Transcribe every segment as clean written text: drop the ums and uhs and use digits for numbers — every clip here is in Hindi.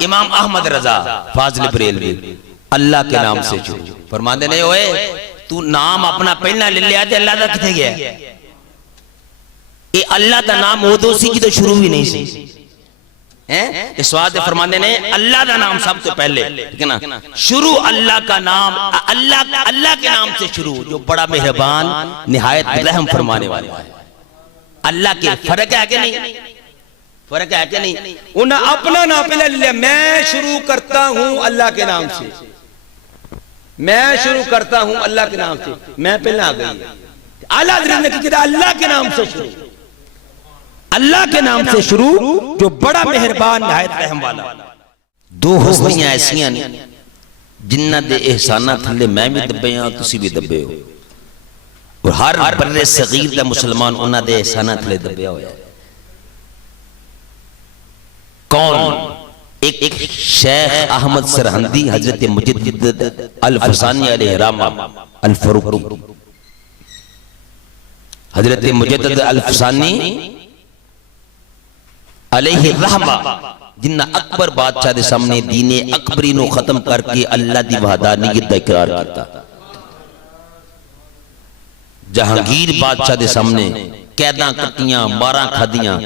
इमाम अहमद रजा फाजिल बरेलवी अल्लाह के नाम से शुरू फरमाते ने, ओए तू नाम अपना पहला ले लिया ते अल्लाह दा किथे गया? ये अल्लाह का नाम उदो सी जो शुरू भी नहीं सी हैं। इस वास्ते फरमाते ने अल्लाह का नाम सब तो पहले, ठीक है ना, शुरू अल्लाह का नाम, अल्लाह के नाम से शुरू, जो बड़ा मेहरबान निहायत रहम फरमाने वाला है। अल्लाह के फर्क है कि नहीं? फर्क है कि नहीं? उन्हें अपना नाम पहले लिया, मैं शुरू करता हूं अल्लाह के नाम से, मैं शुरू करता हूं अल्लाह के नाम से, मैं पहले आ गई। आला हज़रत ने किया अल्लाह के नाम से शुरू, अल्लाह के नाम से शुरू जो बड़ा मेहरबान निहायत रहम वाला। दो हस्तियां ऐसियां ने जिन्हां दे एहसानां थल्ले मैं भी दबे हां, तुसीं भी दबे हो, और हर बर्रे सगीर दा मुसलमान उन्हां दे एहसानां थल्ले दबिया होया है। कौन? एक शेख अहमद सरहंदी हजरत मुजद्दिद अल फसानी अलैहि रहमा अल फरूकी, हजरत मुजद्दिद अल फसानी अलैहि रहमा जिन्ना अकबर बादशाह के सामने दीने अकबरी नु खत्म करके अल्लाह की वहदानियत का इकरार किया। जहांगीर बादशाह के सामने कैदा कटियां, मारा खादियां,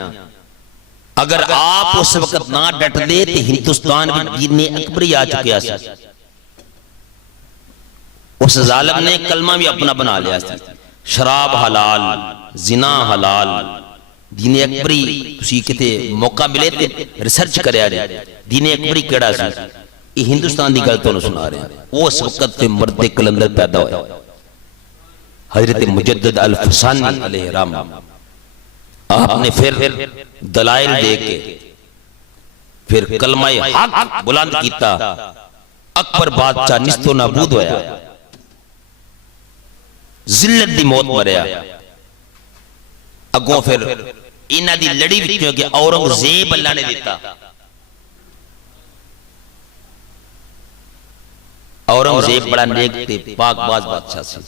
अगर आप उस वक्त ना डटदे तो हिंदुस्तान में दीने अकबरी आ चुका सी। उस जालिम ने कलमा भी अपना बना लिया था, शराब हलाल, जिना हलाल, दीने अकबरी तुसी किते मौका मिले ते रिसर्च करया जे दीने अकबरी केड़ा सी। ये हिंदुस्तान की गल तुहानू सुना रहे हैं। उस वक्त ते मर्द कलंदर पैदा होया हजरत मुजद्दिद अल फसानी अलैहि रहमा। आपने फिर दलाइल दे के फिर कलमाए हक बुलंद किया, अकबर बादशाह निस्तो नाबूद होया, जिल्लत दी मौत मरया। अगों फिर इन्हां दी लड़ी विचों कि औरंगजेब अल्लाह ने दिता। औरंगजेब बड़ा नेक ते पाकबाज बादशाह सी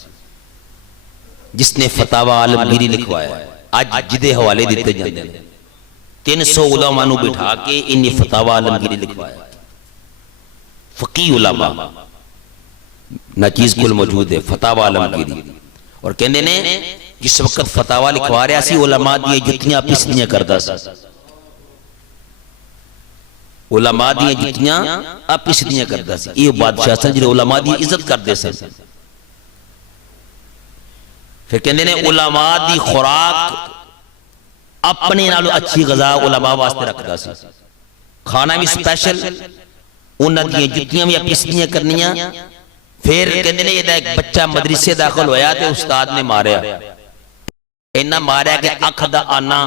जिसने फतावा आलमगीरी लिखवाया। आज जिदे हवाले दिते जाते हैं, 300 उलमा नू बिठा के इन्हें फतावा आलमगीरी लिखवाया। फकीह उलमा नाचीज कुल मौजूद है फतावा आलमगीरी, और कहते ने जिस वक्त फतावा लिखवा रहा सी उलमा दी जुतियां पिसदियां करदा सी, उलमा दी जुतियां पिसदियां करदा सी। ये बादशाह सन जिहड़े उलमा दी इज्जत करदे सन। फिर कहते ने उलमा दी खुराक अपने नालों अच्छी गजा उलमा वास्ते रखदा सी, खाना भी स्पेशल, उन्हां दी जुतियां भी पिसदियां करनियां। फिर कहते ने इहदा एक बच्चा मदरसे दाखिल होया ते उस्ताद ने मारिया, इन्ना मारिया कि अख दा आना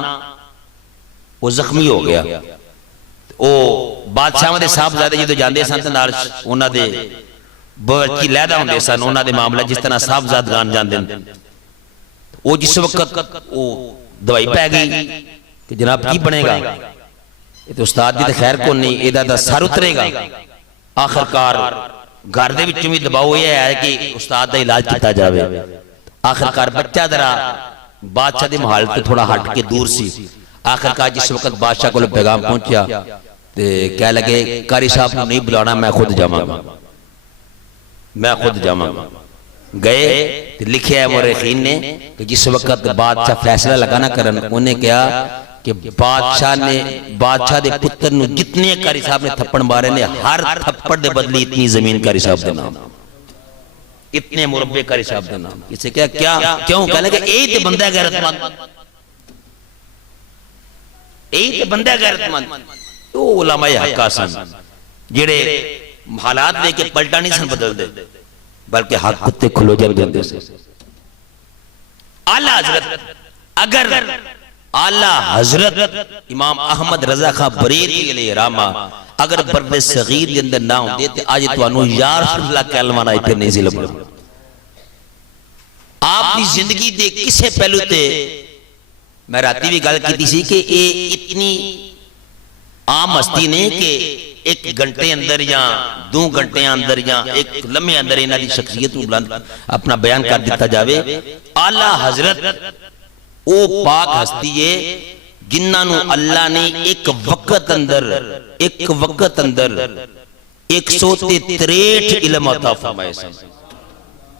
वो जख्मी हो गया। वो बादशाह दे साहबजादे जो जाते सन ते नाल उन्हां दे बच्ची लैदा हुंदे सन, उन्हां दे मामला जिस तरह साहबजादगान जाते हैं। वो जिस वक्त वो दवाई पै गई कि जनाब की बनेगा, ये तो उस्ताद की तो खैर को नहीं, इहदा दा सर उतरेगा। आखिरकार घर दे विच भी दबाव यह है कि उस्ताद का इलाज किया जाए। आखिरकार बच्चा जरा बादशाह के महल तो थोड़ा हट के दूर सी। आखिरकार जिस वक्त बादशाह को पैगाम पहुंचा तो कह लगे कारी साहब को नहीं बुलाना, मैं खुद जावांगा, मैं खुद जावांगा। गए तो लिखे है मुर्रिखीन ने कि जिस वक्त बादशाह फैसला लगाना करन, उन्हें कहा कि बादशाह दे पुत्र नु जितने कारी साहब ने थप्पड़ मारे ने, हर थप्पड़ दे बदले इतनी जमीन कारी साहब दे नाम, इतने मुरब्बे कारी साहब दे नाम। किसे क्या क्या क्यों? कह लगे यही ते बंदा गैरतमंद, यही ते बंदा गैरतमंद। तो उलमाए हक सन जेड़े हालात देख के पलटा नहीं सन बदलते, बल्कि हक कुत्ते खुलो जल देंदे से। आला हजरत अगर आला हजरत इमाम अहमद रजा खां बरेलवी अलैहि रहमा अगर बर्दे सगीर के अंदर ना होंदे ते आज तुहानू या रसूलुल्लाह कलमा ना इत्थे नहीं सी लभना। आपकी जिंदगी दे किसे पहलू ते मैं राती भी गल की सी कि ये इतनी आम हस्ती ने कि 1 घंटे अंदर या 2 घंटे अंदर या एक लम्हे अंदर इन्हां दी शख्सियत नूं बुलंद अपना बयान कर दिता जावे। आला हजरत वो पाक हस्ती है जिन्हां नूं अल्लाह ने एक वक्त अंदर एक वक्त अंदर 163 इल्म अता फरमाए सन।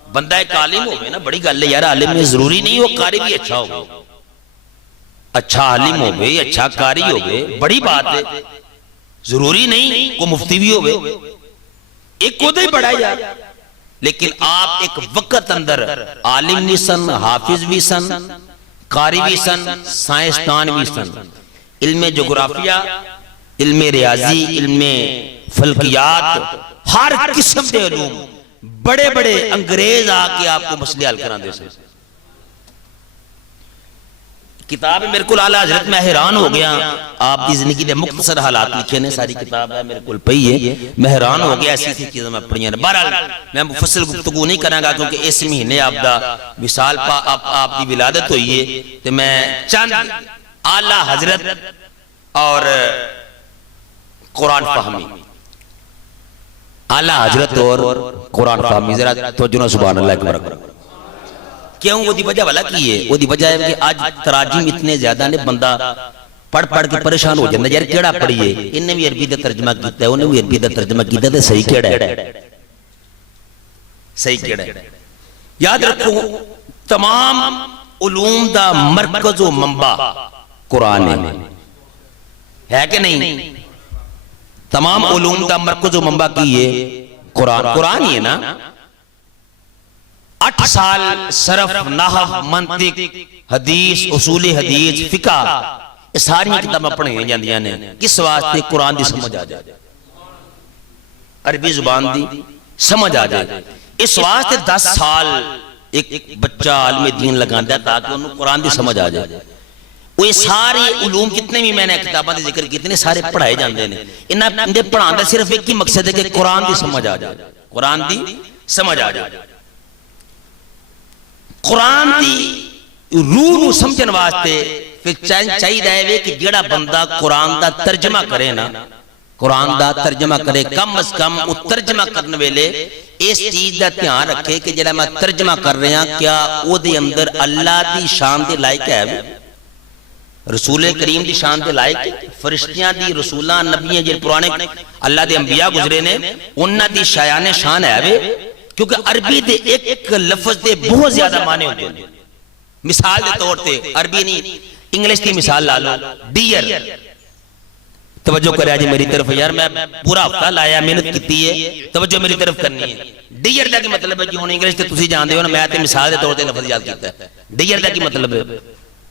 बंदा एक आलिम होवे ना, बड़ी गल है यार, आलिम में जरूरी नहीं वो कारी भी अच्छा हो, अच्छा आलिम होवे, अच्छा कारी होवे, बड़ी बात है, जरूरी नहीं को मुफ्ती भी होवे, एक उदा ही बड़ा यार। लेकिन आप एक वक्त अंदर आलिम भी सन, हाफिज भी सन, कारी भी सन, साइंसदान भी सन, इल्मे जोग्राफिया, इल्मे रियाजी, इल्मे फल्कियात, हर किस्म के इल्म, बड़े बड़े अंग्रेज आके आपको मसले हल करा दे सकते। किताब मेरे को आला हजरत, मैं हैरान हो गया, आपकी जिंदगी के मुख्तसर हालात लिखे ने, सारी किताब है मेरे को पई है, मैं हैरान हो गया, ऐसी चीजें मैं पढ़ियां ने। बहरहाल मैं मुफस्सल गुफ्तगू नहीं करांगा क्योंकि इस महीने आपदा विसाल पा आपकी विलादत हुई है, तो मैं चंद आला हजरत और कुरान फहमी, आला हजरत और कुरान फहमी, जरा तवज्जो ना, सुभान अल्लाह अकबर। क्यों? वो वजह वाला की है, वो वजह है कि आज तराजिम इतने ज्यादा ने, बंदा पढ़ पढ़ के परेशान हो जाता यार, केड़ा पढ़िए, इन्हें भी अरबी का तर्जमा किया है, उन्हें भी अरबी का तर्जमा किया, तो सही केड़ा है, सही केड़ा है। याद रखो, तमाम उलूम दा मरकज व मंबा कुरान है कि नहीं? तमाम उलूम दा मरकज व मंबा की है कुरान, कुरान ही है ना। 8 साल सरफ, नहव, मंतिक, हदीस, उसूली हदीस, फिका, ये सारी किताबां पढ़ाई जांदियां ने, किस वास्ते? कुरान दी समझ आ जाए, अरबी जुबान दी समझ आ जाए, इस वास्ते 10 साल एक बच्चा आलिम दीन लगांदा है ताकि उन्हें कुरान दी समझ आ जाए। वो ये सारे उलूम जितने भी मैंने किताबां दे जिक्र कितने सारे पढ़ाए जाते हैं, इन्हें पढ़ाने का सिर्फ एक ही मकसद है कि कुरान दी समझ आ जाए, कुरान दी समझ आ जाए। कुरान दी रूह नूं समझण वास्ते फिर चाहिए कि जेड़ा बंदा कुरान दा तर्जमा करे ना, कुरान दा तर्जमा करे, कम अज कम वो तर्जमा करने वेले इस चीज का ध्यान रखे कि जेड़ा मैं तर्जमा कर रहा क्या ओदे अंदर अल्लाह दी शान दे लायक है, रसूल करीम दी शान दे लायक, फरिश्तियां दी, रसूलां, नबियां जे पुराने अल्लाह दे अंबिया गुजरे ने उन्हां दी शायाने शान है। क्योंकि अरबी दे एक लफ्ज दे बहुत ज्यादा माने होते हैं। मिसाल के तौर पे अरबी नहीं, इंग्लिश की मिसाल ला लो, डियर, तवज्जो करे जी मेरी तरफ यार, मैं पूरा हफ्ता लाया, मेहनत की है, तवज्जो मेरी तरफ करनी है। डियर का मतलब है कि हुण इंग्लिश ते तुसीं जानदे हो ना, मैं ते मिसाल के तौर पे लफ्ज याद कीता है। डियर का मतलब है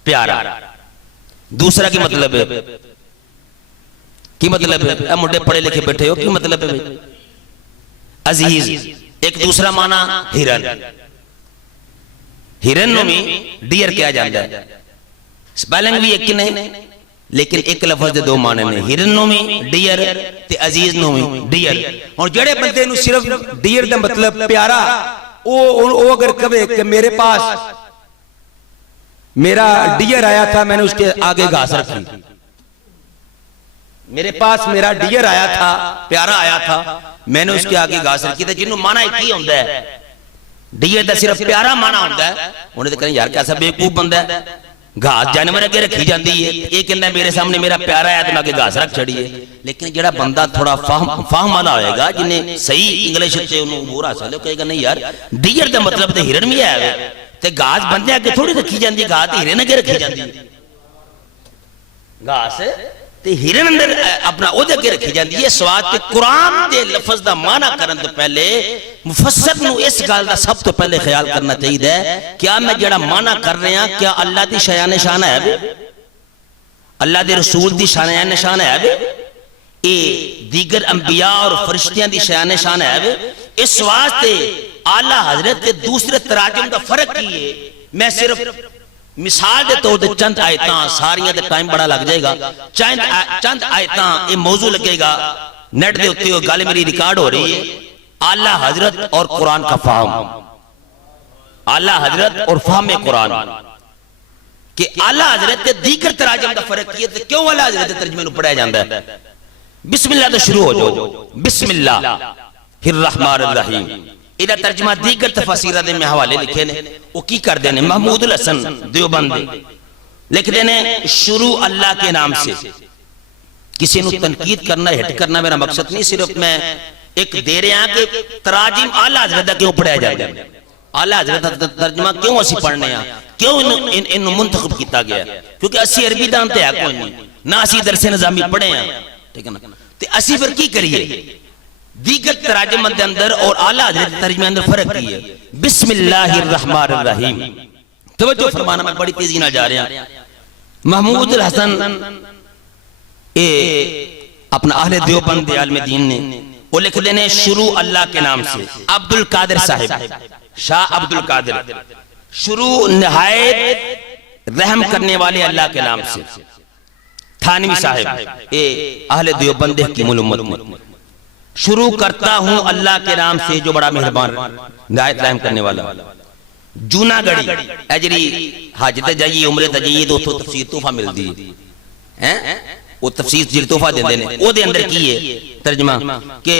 प्यारा, दूसरा की मतलब है, की मतलब है, मुंडे पढ़े लिखे बैठे हो, की मतलब है अजीज, एक दूसरा माना हिरन, हिरन नु भी डियर किया जाता है, स्पेलिंग भी एक ने, लेकिन एक लफ्ज दे 2 माने ने, हिरन नु भी डियर ते अजीज नु भी डियर। और जेड़े बंदे नु सिर्फ डियर दा मतलब प्यारा, ओ अगर कहे कि मेरे पास मेरा डियर आया था, मैंने उसके आगे घास रखी, मेरे पास मेरा डियर आया था, प्यारा आया था, मैंने उसके आगे घास रखी, तो जिन्होंने माना एक ही होता है, डियर का सिर्फ प्यारा माना होता है, उन्हें तो कहना यार कैसा बेवकूफ बंदा है, घास जानवर अगे रखी जाती है, ये कहना मेरे सामने मेरा प्यारा है तो मैं आगे घास रख छड़ी है। लेकिन जेड़ा बंदा थोड़ा फाहम वाला होएगा, जिन्हें सही इंग्लिश से उन्होंने हासिल है, कहेगा नहीं यार डियर का मतलब तो हिरन भी है, ते घास बंदे अगे थोड़ी रखी जाती है, घास हिरन अगे रखी जाती है, घास ते हिरन अंदर अपना ओदे अगे रखी जाती है। स्वाद ते कुरान दे लफ्ज दा माना करन तो पहले मुफस्सिर नूं इस गल दा सब तो पहले ख्याल करना चाहिए, क्या मैं जेड़ा माना कर रहा क्या अल्लाह दी शान शान है, अल्लाह दे रसूल दी शान शान है, ये दीगर अंबिया और फरिश्तियां दी शान शान है। इस वास्ते आला हजरत के दूसरे तराजुम का फर्क की है। मैं सिर्फ मिसाल के तौर पर चंद आयतां, सारियां दे टाइम बड़ा लग जाएगा, चंद आयतां ये मौजू लगेगा नेट दे उत्ते, गल मेरी रिकॉर्ड हो रही है। आला हजरत और कुरान का फाहम, आला हजरत और फाहम कुरान कि आला हजरत के दीगर तराजुम का फर्क की है। क्यों आला हजरत के तर्जमे नूं पढ़ाया जाता है? बिस्मिल्लाह तो शुरू हो जाओ, बिस्मिल्लाहिर्रहमानिर्रहीम। इहदा तर्जमा दीगर तफसीरां दे में हवाले लिखे ने, वो की करते हैं महमूद हसन देवबंदी लिखते हैं, शुरू अल्लाह के नाम से, किसी को तनकीद करना, हिट करना मेरा मकसद नहीं, सिर्फ मैं एक दे रहा कि तराजिम आला हजरत क्यों पढ़ाया जाए, आला हजरत दा तर्जमा क्यों असी पढ़ने आ, क्यों इन मुंतखब किया गया, क्योंकि असी अरबी जानते है कोई नहीं ना, असी दरसे निजामी पढ़े हैं, ठीक है ना। तो असी फिर की करिए, दीगर तराजम के अंदर और आला हजरत तर्जमे अंदर फर्क की है। बिस्मिल्लाहिर रहमानिर रहीम, तवज्जो फरमाना, मैं बड़ी तेजी ना जा रहा। महमूद अल हसन ए अपना अहले देवबंद आलम दीन ने वो लिख देने शुरू अल्लाह के नाम से। अब्दुल कादिर साहिब, शाह अब्दुल कादिर, शुरू निहायत रहम करने वाले अल्लाह के नाम से। थानवी साहिब ए अहले देवबंद की उम्मत में, शुरू करता हूं अल्लाह के नाम से जो बड़ा मेहरबान निहायत रहम करने वाला। जूनागढ़ी अजरी हाजत जाइए, उम्रे जाइए तो तफसीर तोहफा मिलती है, वो तफसीर जी तोहफा देंदे ने, ओदे अंदर की है तर्जमा के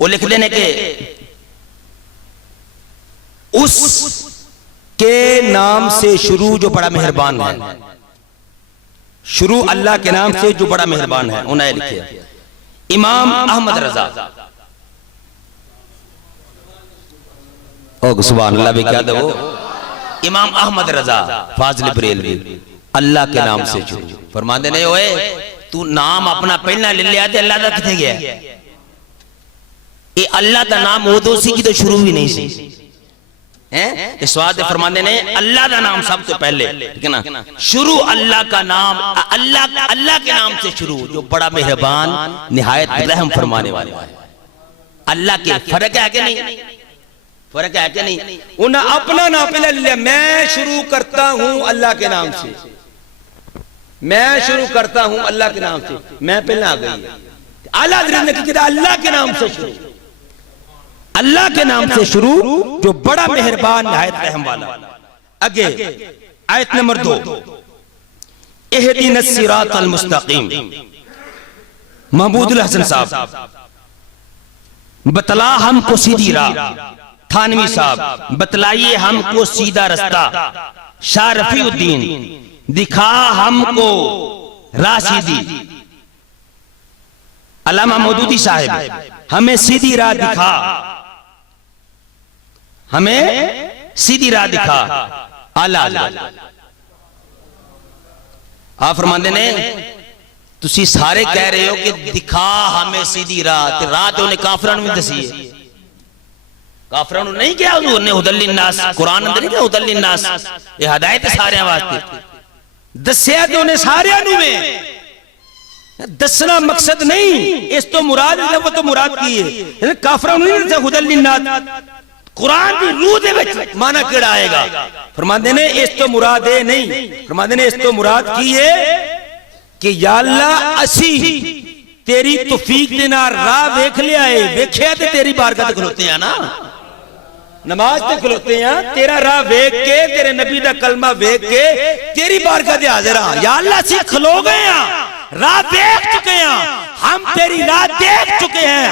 वो लिख देने के उस के नाम से शुरू जो बड़ा मेहरबान है, शुरू अल्लाह के नाम से जो बड़ा मेहरबान है, उन्हें लिखे। इमाम अहमद रजा, ओ सुभान अल्लाह भी क्या दो, इमाम अहमद रजा फाजिल बरेलवी अल्लाह के नाम से शुरू फरमाते नहीं, ओए तू नाम अपना पहला ले लिया तो अल्लाह का किथे गया, ये अल्लाह का नाम उदो सी की तो शुरू भी नहीं सी हैं। इस वास्ते फरमाते ने अल्लाह का नाम सब तो पहले, ठीक है ना, शुरू अल्लाह का नाम, अल्लाह अल्लाह के नाम से शुरू जो बड़ा मेहरबान निहायत रहम फरमाने वाला है। अल्लाह के फर्क है कि नहीं, फर्क है कि नहीं। उन्हें अपना नाम पहले ले लिया, मैं शुरू करता हूं अल्लाह के नाम से, मैं शुरू करता हूं अल्लाह के नाम से, मैं पहले आ गई। आला हज़रत ने किया अल्लाह के नाम से शुरू, अल्लाह के नाम से शुरू जो बड़ा मेहरबान निहायत रहम वाला। आगे आयत नंबर 2, इहदिनस सिरातल मुस्तकीम। महमूदुल हसन साहब बतला हमको सीधी राह। थानवी साहब बतलाइए हमको सीधा रास्ता। शाह रफीउद्दीन दिखा हमको राह सीधी। अल्लामा मौदूदी साहब हमें सीधी राह दिखा, हमें सीधी राह दिखा। आला आप फरमाते ने तुसी सारे कह रहे हो कि दिखा हमें सीधी राह, ते राह तो उन्हें काफिरां भी दसी है। काफिरां नहीं क्या उन्हें हुदल नास, कुरान अंदर नहीं क्या हुदल नास, ये हिदायत सारे वास्ते दस्या तो उन्हें सारे में दसना मकसद नहीं, इस तो मुराद वो तो मुराद की है। काफिरां नहीं दस्या हुदल नास, कुरान की रूह दे विच माना केड़ा आएगा। फरमाते ने इस तो मुराद है नहीं, फरमाते ने इस तो मुराद की है कि या अल्लाह असी तेरी तौफीक दे नाल राह वेख लिया है, वेख्या ते तेरी बारगाह ते खलोते हैं ना, नमाज ते खलोते हैं, तेरा राह वेख के, तेरे नबी दा कलमा वेख के तेरी बारगाह ते हाजिर हां। या अल्लाह असी खलो गए हैं, राह देख चुके हैं, हम तेरी राह देख चुके हैं,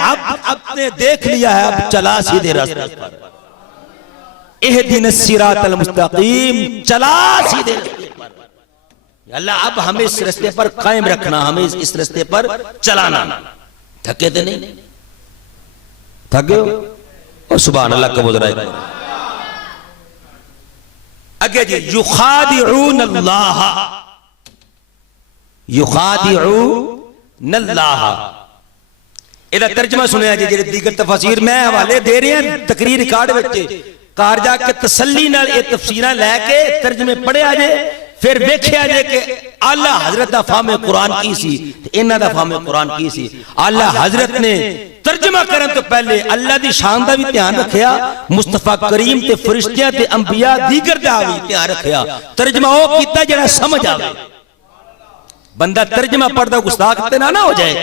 अब ने देख लिया है, अब चला सीधे रास्ते पर। इहदिनस सिरातल मुस्तकीम, चला सीधे रास्ते पर। अल्लाह अब हमें इस रास्ते पर कायम रखना, हमें इस रास्ते पर चलाना। थके थे नहीं, थके हो और सुभान अल्लाह कबूल रहे। आगे जी युखादिऊन अल्लाह, युखादिऊन अल्लाह, ਇਹਦਾ तर्जमा सुनिया जी। ਜਿਹੜੇ दीगर तफसीर मैं हवाले दे रहे हैं तकरीर रिकॉर्ड विच, कार जाके तसल्ली नाल ये तफसीरां लैके तर्जमे पढ़िया जे, फिर वेख्या जे कि आला हजरत दा फाहमे कुरान की सी ते इन्हां दा फाहमे कुरान की सी। आला हजरत ने तर्जमा करन तो पहले अल्लाह दी शान दा भी ध्यान रखिया, मुस्तफा करीम ते फरिश्तियां ते अंबिया दीगर दा भी ध्यान रखिया। तर्जमा ओ कीता जेड़ा समझ आवे, बंदा तर्जमा पढ़दा गुस्ताख ते ना हो जाए।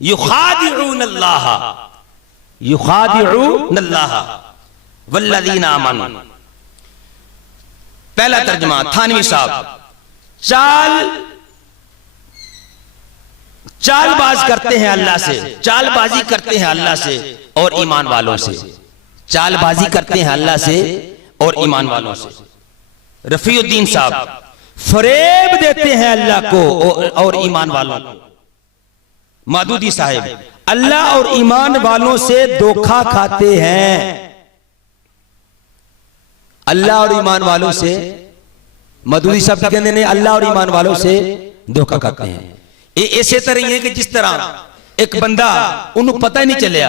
युखादिऊन अल्लाह, युखादिऊन अल्लाह वल्लज़ीना आमनू। पहला तर्जमा थानवी साहब, चालबाज करते हैं अल्लाह से, चालबाजी करते हैं अल्लाह से और ईमान वालों से, चालबाजी करते हैं अल्लाह से और ईमान वालों से। रफीउद्दीन साहब फरेब देते हैं अल्लाह को और ईमान वालों को। मादूदी साहिब, अल्लाह और ईमान वालों से धोखा खाते हैं। अल्लाह और ईमान वालों से, मदूदी साहब कहते हैं अल्लाह और ईमान वालों से धोखा खाते हैं। ये इसे तरह ही है कि जिस तरह एक बंदा उन्हें पता ही नहीं चलिया,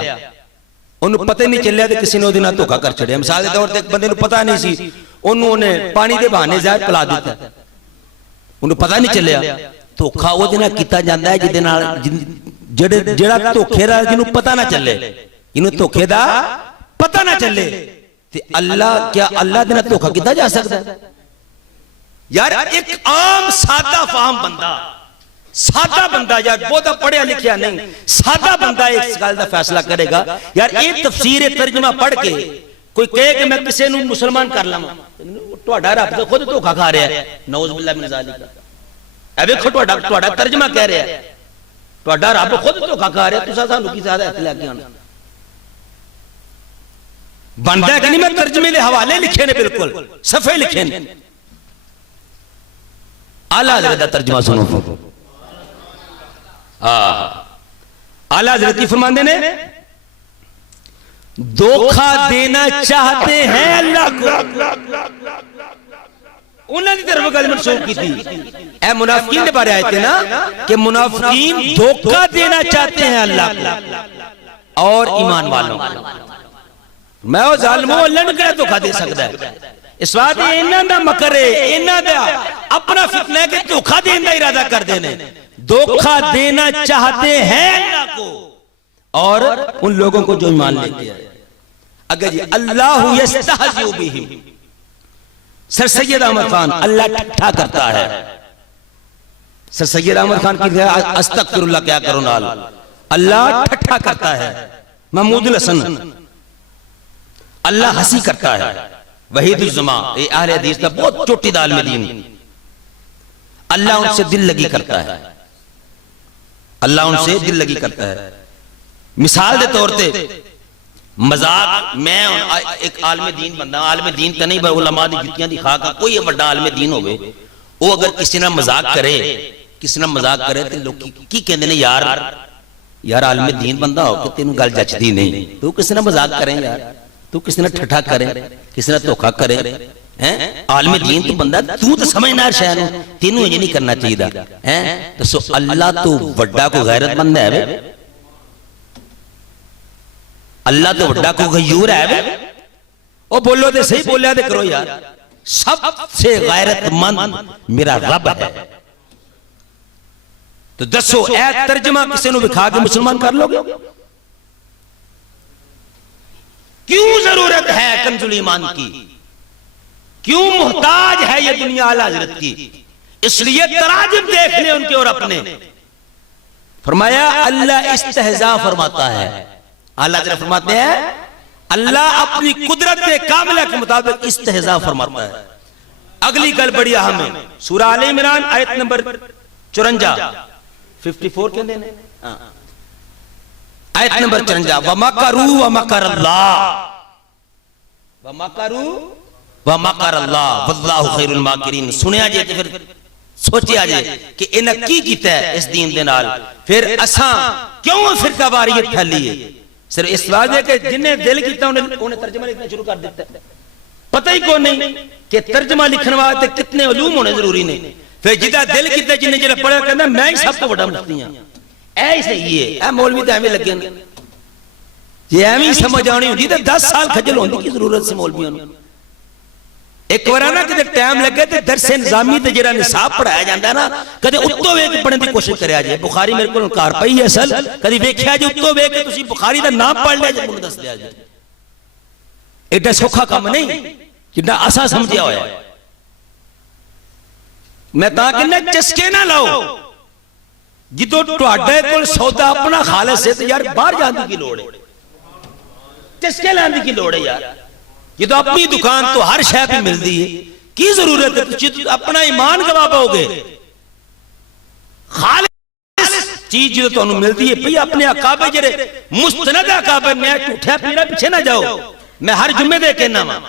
उन्हें पता ही नहीं चलिया तो किसी ने ਉਹਦੇ ਨਾਲ ਧੋਖਾ ਕਰ ਛੜਿਆ। मिसाल के तौर पर एक बंदे ਨੂੰ पता नहीं सी, ਉਹਨੇ पानी के बहाने ज़हर पिला दिता, ਉਹਨੂੰ पता नहीं चलिया। ਧੋਖਾ ਉਹਦੇ ਨਾਲ ਕੀਤਾ ਜਾਂਦਾ ਹੈ ਜਿਹਦੇ ਨਾਲ ਜਿਹੜਾ ਧੋਖੇ ਦਾ ਜਿਹਨੂੰ पता ना चले, ਜਿਹਨੂੰ ਧੋਖੇ ਦਾ पता ना चले। ते अल्लाह, क्या अल्लाह दे नाल धोखा किया जा सकता है? यार एक आम सादा फाहम बंदा, सादा बंदा यार बहुत पढ़िया लिखिया नहीं, सादा बंदा इस गल का फैसला करेगा। यार ये तफसीर तर्जुमा पढ़ के कोई कहे कि मैं किसी को मुसलमान कर लवां, तुहाडा रब तो खुद धोखा खा रहा है। नौज़ बिल्लाह मिन ज़ालिका। ए वेखो तुहाडा तर्जमा कह रहा है तुहाडा रब खुद धोखा खा रहा है, तुसां सानू की ज़्यादा हथ लग गया बनता है कि नहीं? मैं तर्जमे के हवाले लिखे ने, बिल्कुल सफे लिखे ने। आला हज़रत दा तर्जमा सुनो। आला हज़रत की फरमाते ने, धोखा देना चाहते हैं अल्लाह को। उन्होंने तरफ गल मनसूब की थी। ए मुनाफिकीन के बारे आए थे ना कि मुनाफिकीन धोखा देना चाहते हैं अल्लाह को और ईमान वालों को। मैं वो जालिमों अल्लाह ने कहना धोखा दे सकता है। इस बात इन्हां दा मकर है, इन्हां दा अपना फितना है कि धोखा देने का इरादा कर देने। धोखा देना चाहते हैं अल्लाह को और उन लोगों को जो ईमान लेते हैं। अगर जी अल्लाहु यस्तहज़िउ बिहिम, सर सैयद अहमद खान अल्लाह ठट्ठा करता है। सर सैयद अहमद खान की अस्तगफिरुल्लाह क्या करो नाल, अल्लाह ठट्ठा करता है। महमूदुल हसन अल्लाह हंसी करता है। वहीदुल ज़मा ये अहले हदीस का बहुत चोटीदा आलिम दीन, अल्लाह उनसे दिल लगी करता है, अल्लाह उनसे दिल लगी करता है। मिसाल के तौर पे मजाक, मैं एक आलिम दीन बंदा, आलिम दीन तो नहीं भाई उलमा दी जुत्तियां दी खा का कोई बड़ा आलिम दीन होवे, वो अगर किसी ने मजाक करे, किसी ने मजाक करे तो लोग की कहते हैं यार यार आलिम दीन बंदा हो कि तेन गल जचदी नहीं, तू किसी ने मजाक करें यार, तू किसी ने ठट्ठा करे, किसी ने धोखा करे हैं। आलिम दीन तो बंदा, तू तो समझना शहर तेनू ये नहीं करना चाहिए हैं। तो अल्लाह तो वड्डा को गैरतमंद है, अल्लाह तो वड्डा को गयूर है। ओ बोलो तो सही, बोलिया तो करो यार। सबसे गैरतमंद मेरा रब है। तो दसो ए तर्जमा किसी ने विखा के मुसलमान कर लोगे? क्यों जरूरत है कंजुल ईमान की? क्यों मोहताज है ये दुनिया आला हज़रत की? इसलिए तराजिम देख ले उनके और अपने। फरमाया अल्लाह इस्तेहजा फरमाता है। आला हज़रत फरमाते हैं अल्लाह अपनी कुदरत कामिला के मुताबिक इस्तेहजा फरमाता है। अगली गल बड़ी अहम है। सूरह आले इमरान आयत नंबर 54 54 कहते हैं, आयत नंबर 54, वमकरू वमकर अल्लाह, वमकरू वमकर अल्लाह वल्लाहु खैरुल माकिरीन। सुनिया जे ते फिर सोचिया जे कि इन्हां की कीता है इस दीन दे नाल, फिर असां क्यों फिरकावारियत फैली है? सिर्फ इस वादे के जिन्हें दिल कीता उन्हें तर्जमा लिखना शुरू कर दिता। पता ही कौन नहीं कि तर्जमा लिखने वास्ते कितने उलूम होने जरूरी ने। फिर जिदा दिल कीता जिन्हें जेड़ा पढ़ा कहंदा मैं ही सब तो बड़ा मुफ्ती हां, ऐ सही है। ऐ मौलवी तो एवं लगे ने, जे एवं समझ आनी होंदी तो 10 साल खजल होने की जरूरत से मौलवियों ने। एक बार ना कि टाइम लगे तो दरसे निजामी ते जेड़ा निसाब पढ़ाया जाता है ना, कदे उत्तों वेख पढ़ने की कोशिश करिया जे। बुखारी मेरे को घर पई है असल, कदी वेख्या जे उत्तों वेख के तुसी बुखारी दा नाम पढ़ लिया जे, मुझे दस दिया जे। एडा सौखा काम नहीं जिन्ना असा समझिया होया। मैं ता कहना चस्के ना लाओ, जिदों तुहाडे कोल सौदा अपना खालिस है तो यार बाहर जाने की लोड़ है, चस्के लाने की लोड़ है यार। जिदों अपनी दुकान तो हर शय पे मिलती है, की जरूरत है तुम अपना ईमान गवा पाओगे? खालिस चीज जो तुहानू मिलती है भई अपने अकाबे जेरे मुस्तनद अकाबे, मैं झूठा पीरा पीछे ना जाओ। मैं हर जुम्मे दे कहना वा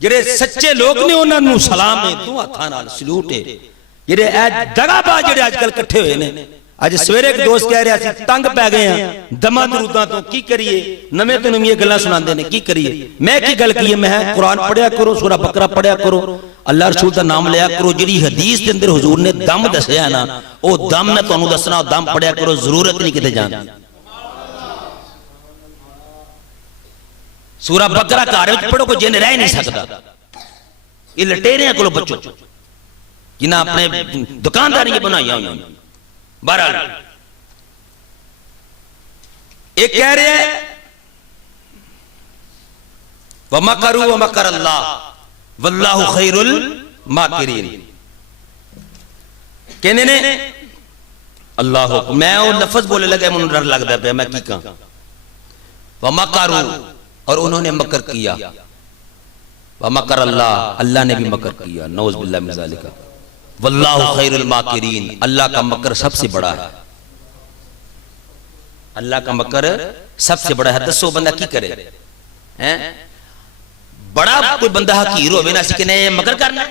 जेरे सच्चे लोग ने उन्हां नू सलाम है, तू हत्थां नाल सलूट है। ਜਿਹੜੇ ਇਹ ਦਗਾਬਾਜ਼ ਜਿਹੜੇ ਅੱਜ ਕੱਲ ਇਕੱਠੇ ਹੋਏ ਨੇ। ਅੱਜ ਸਵੇਰੇ ਇੱਕ ਦੋਸਤ ਕਹਿ ਰਿਹਾ ਸੀ ਤੰਗ ਪੈ ਗਏ ਆ ਦਮਾਂ ਦਰੂਦਾਂ ਤੋਂ, ਕੀ ਕਰੀਏ, ਨਵੇਂ ਤੋਂ ਨਵੀਆਂ ਗੱਲਾਂ ਸੁਣਾਉਂਦੇ ਨੇ, ਕੀ ਕਰੀਏ। ਮੈਂ ਕੀ ਗੱਲ ਕਹੀਏ, ਮੈਂ ਕੁਰਾਨ ਪੜਿਆ ਕਰੋ, ਸੂਰਾ ਬਕਰਾ ਪੜਿਆ ਕਰੋ, ਅੱਲਾਹ ਰਸੂਲ ਦਾ ਨਾਮ ਲਿਆ ਕਰੋ। ਜਿਹੜੀ ਹਦੀਸ ਦੇ ਅੰਦਰ ਹੁਜ਼ੂਰ ਨੇ ਦਮ ਦੱਸਿਆ ਨਾ, ਉਹ ਦਮ ਮੈਂ ਤੁਹਾਨੂੰ ਦੱਸਣਾ, ਉਹ ਦਮ ਪੜਿਆ ਕਰੋ, ਜ਼ਰੂਰਤ ਨਹੀਂ ਕਿਤੇ ਜਾਣ ਦੀ। ਸੂਰਾ ਬਕਰਾ ਘਰ ਵਿੱਚ ਪੜੋ, ਕੋਈ ਜਿੰਨ ਰਹਿ ਨਹੀਂ ਸਕਦਾ। ਇਹ ਲਟੇਰਿਆਂ ਕੋਲੋਂ ਬਚੋ ਜਿਨ੍ਹਾਂ ਆਪਣੇ ਦੁਕਾਨਦਾਰੀਆਂ ਬਣਾਈਆਂ ਹੋਈਆਂ। बहरहाल एक कह रहे हैं वमकरू वमकर अल्लाह वल्लाहु खैरुल माकिरीन। कहने ने अल्लाह, मैं वो लफ्ज बोले लगे, मुझे डर लगता है, मैं की कहां। वमकरू, और उन्होंने मकर किया। वमकर अल्लाह, अल्लाह ने भी मकर किया। नौज़ बिल्लाह मिन ज़ालिका। वल्लाहु खैरुल माकिरीन, अल्लाह का मकर सबसे बड़ा है। अल्लाह का मकर सबसे बड़ा है। दसो बंदा की करे हैं? बड़ा कोई बंदा हकीर होवे ना, सीखने मकर करना।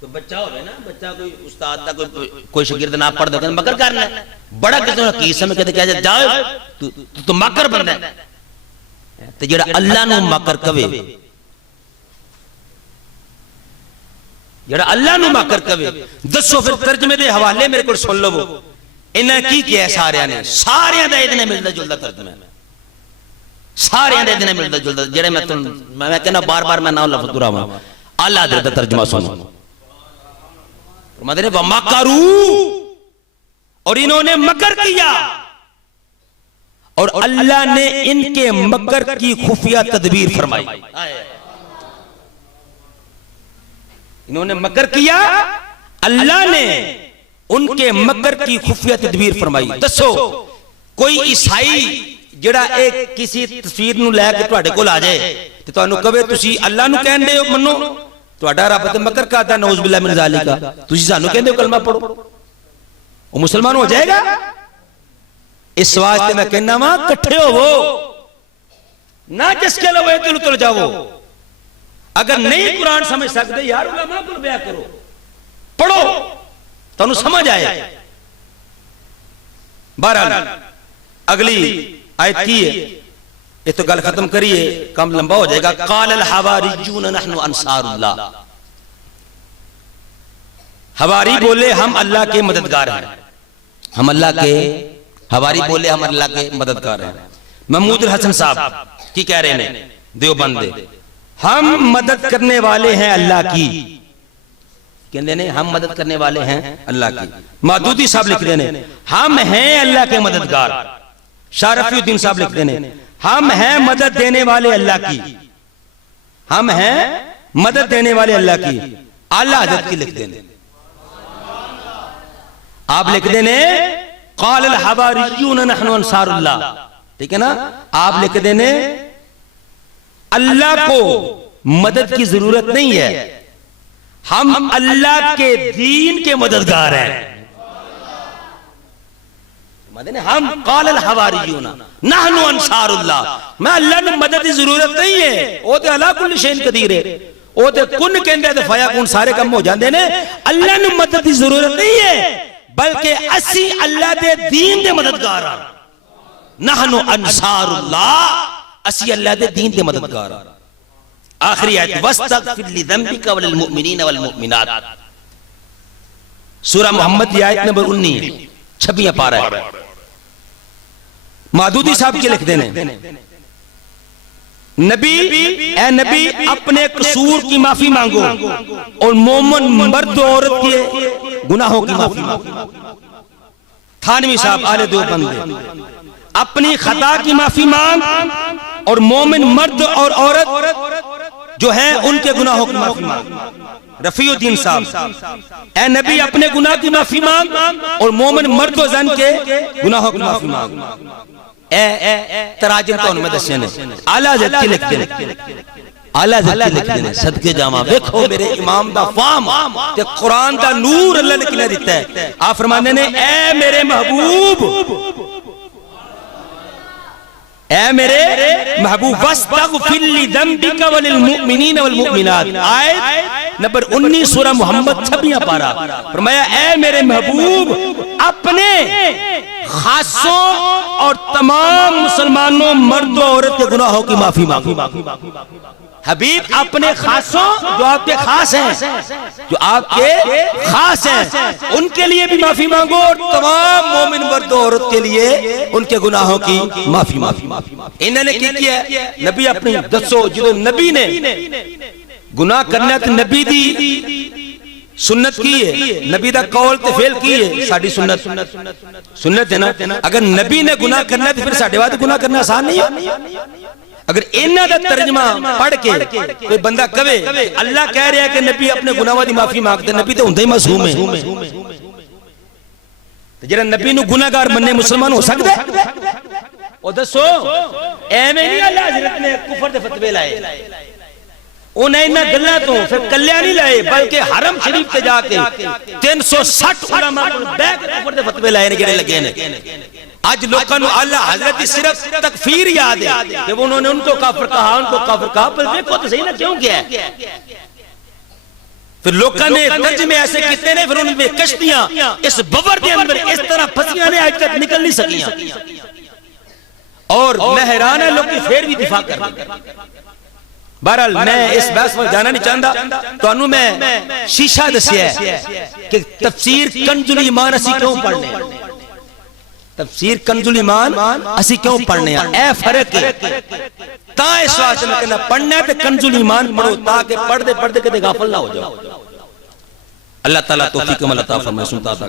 कोई बच्चा होवे ना, बच्चा कोई उस्ताद दा कोई शागिर्द ना पढ़ दे मकर करना। बड़ा किसी हकीर समझ के कह जाओ तू मकर बंदा है। ते जेड़ा अल्लाह नु मकर कवे, जेड़ा अल्लाह नु मकर कवे, दसो फिर तर्जमे दे हवाले मेरे को सुन लवो। इन्हें की किया सारियां ने, सारियां दा इतने मिलदा जुलदा तर्जमा है, सारियां दा इतने मिलदा जुलदा। जेड़े मैं कहना बार-बार मैं ना लफ्ज दुरावा, अल्लाह दा तर्जमा सुनो। फरमाते ने वमकरू, और इन्होंने मकर किया, और अल्लाह ने इनके मकर की खुफिया तदबीर फरमाई। इन्होंने मकर किया, अल्लाह ने उनके मकर की खुफिया तदबीर फरमाई। दसो कोई ईसाई जेड़ा एक किसी तस्वीर नु लेके तुहाडे कोल आ जाए ते तुहानू कहे तुसी अल्लाह नु कहंदे हो मन्नो, तुहाडा रब ते मकर करदा, नौज़ बिल्लाह मिन ज़ालिका, तुसी सानू कहंदे हो कलमा पढ़ो, वो मुसलमान हो जाएगा। इस वास्ते मैं कहना वा इकट्ठे होवो ना, जिसके लो दिल तुल जाओ। अगर नहीं कुरान समझ सकते यार उलमा को बयां करो, पढ़ो, तुहानू समझ आए। बहरहाल अगली आयत की है, ये तो गल खत्म करिए, कम लंबा हो जाएगा। क़ालल हवारिय्यून नहनु अंसारुल्लाह, हवारी बोले हम अल्लाह के मददगार हैं। हम अल्लाह के, हवारी बोले हम अल्लाह के मददगार हैं। महमूद हसन साहब की कह रहे हैं देवबंद, हम मदद करने वाले हैं अल्लाह की। कहते ने हम मदद करने वाले हैं अल्लाह की। मादूदी साहब लिख रहे हैं हम हैं अल्लाह के मददगार। शाह रफीउद्दीन साहब लिख रहे हैं हम हैं मदद देने वाले अल्लाह की। हम हैं मदद देने वाले अल्लाह की। आला हज़रत की लिख देने, आप लिख देने क़ालल हवारिय्यून नहनु अंसारुल्लाह, ठीक है ना। आप लिख देने अल्लाह को मदद की जरूरत नहीं है, हम अल्लाह के दीन के मददगार हैं। हम क़ालल हवारिय्यून नहनु अंसारुल्लाह, मैं अल्लाह ने मदद की जरूरत नहीं है, वो तो अला कुल्ल शैइन कदीर है, वो तो कुन कहंदे ते फयाकुन सारे काम हो जाते ने। अल्लाह ने मदद की जरूरत नहीं है, बल्कि असी अल्लाह दे दीन दे मददगार हां। नहनु अंसारुल्लाह, असी अल्लाह दे दीन दे मददगार हां। आखिरी आयत वस्तगफिर लिज़ंबिका वलिल मुमिनीन वल मुमिनात, सूरह मोहम्मद की आयत नंबर 19 26 पारा है। मादूदी साहब के लिख देने नबी, ए नबी अपने कसूर की माफी मांगो और मोमिन मर्द औरत के गुनाहों की माफी मांगो। थानवी साहब आले देवबंद, अपनी खता की माफी मांग और मोमिन मर्द और औरत जो है उनके गुनाहों की माफी मांग। रफीउद्दीन साहब, ए नबी अपने गुनाह की माफी मांग और मोमिन मर्द और जन के गुनाहों की माफी मांग। तराजिम तो उनमें दस्से ने आला हज़रत की लिखते ने, आला हज़रत की लिखते ने सदके जावा देखो मेरे इमाम दा फाम ते कुरान दा नूर अल्लाह ने किने दिता है। आप फरमाने ने ए मेरे महबूब, ऐ मेरे महबूब वस्तगफिर लिज़ंबिका वलिल मुमिनीन वल मुमिनात, आयत नंबर 19 सूरह मोहम्मद 26 पारा। फरमाया ऐ मेरे महबूब अपने खासों और तमाम मुसलमानों मर्दों औरत के गुनाहों की माफी मांगो। हबीब अपने खासों जो आपके खास हैं, जो आपके खास हैं, उनके लिए भी माफी मांगो और तमाम मोमिन मर्द औरत के लिए उनके गुनाहों की माफी माफी। इन्होंने क्या किया? नबी अपनी दसो जो नबी ने गुनाह करना तो नबी दी सुन्नत की है, नबी दा कौल ते फेल की है, साडी सुन्नत है ना। अगर नबी ने गुनाह करना तो फिर साडे वास्ते गुनाह करना आसान नहीं है। अगर इन्हां दा तर्जमा पढ़ के कोई बंदा कहे अल्लाह कह रहा है कि नबी अपने गुनाहों की माफी मांगते, नबी तो हुंदा ही मासूम है, ते जेड़ा नबी नूं गुनाहगार मन्ने मुसलमान हो सकदा है? ओ दसो एवें नहीं अल्लाह हज़रत ने कुफर दे फतवे लाए, उन्हें इन्हां गल्लां तो फिर कल्याण नहीं लाए, बल्कि हरम शरीफ ते जाके 360 उलमा को बैठ के कुफर दे फतवे लाए ने जेड़े लगे ने। आज लोगों को अल्लाह हज़रत की सिर्फ तकफीर याद है कि उन्होंने उनको काफिर कहा, उनको काफिर कहा, पर देखो तो सही ना क्यों किया है। फिर लोगों ने तर्जमे ऐसे कितने ने, फिर उनमें कश्तियां इस बवर के अंदर इस तरह फंसियां ने आज तक निकल नहीं सकियां। और मैं हैरान है लोग फिर भी दिफा कर रहे हैं। बहरहाल मैं इस बहस में जाना नहीं चाहता, तो मैं शीशा दसिया कि तफसीर कंजुल ईमान असी क्यों पढ़ने, तफसीर कंजुल ईमान असी क्यों पढ़ने, ए फर्क है। ता इस वास्ते मैं कहना पढ़ना है तो कंजुल ईमान पढ़ो, ताकि पढ़ते पढ़ते कदे गाफिल ना हो जाओ। अल्लाह ताला तौफीक अमल अता फरमाए। सुनता था।